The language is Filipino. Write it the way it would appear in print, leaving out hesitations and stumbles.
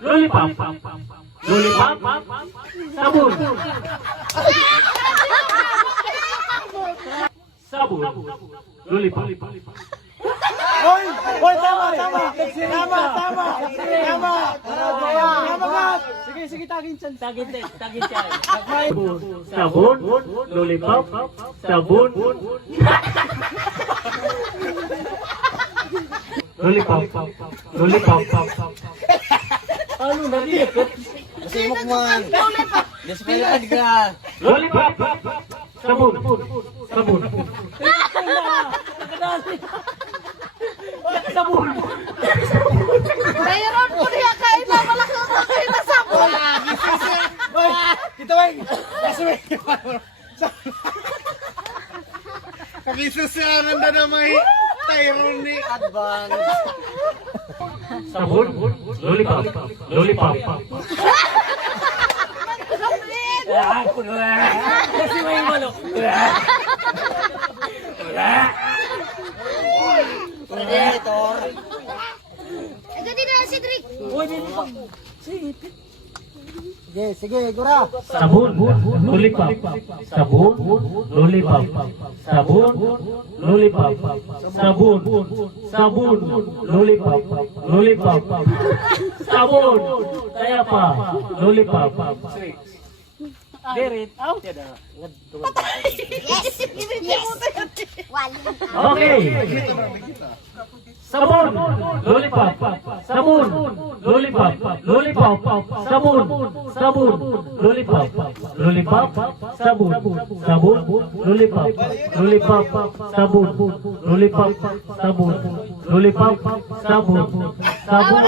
Lollipop. Lollipop. Sabon. Sabon. Lollipop. Hoy! Hoy, tama! Tama! Tama! Tama! Tama! Tama! Sige, sige, tagin dyan. Tagin dyan. Sabon. Lollipop. Sabon. Lollipop. Lollipop. Ano, nalilikot? Kasi mukman. Disqualified ka. Lollipop. Sabon. Sabon. Sabon. Mayroon po niya kain na malaki na kain na sabon. Hoy! Ito, Weng! Kasi, Weng! Kakisusiyanan na may Tyrone ni Advance. Sabon. Lollipop. Lollipop. Kasi may malo. Ganti na si Drake. Sige, sige, Gura. Sabon. Lollipop. Sabon. Lollipop. Sabon. Lollipop. Sabon. Sabon. Lollipop. Lollipop. Sabon. Kaya pa. Lollipop. Derit. Okay. Sabon. Lollipop. Sabon. Lollipop. Lollipop. Sabon. Sabon. Lollipop. Lollipop. Sabon. Sabon. Lollipop. Lollipop. Sabon. Lollipop. Sabon. Lollipop. Sabon. Sabon.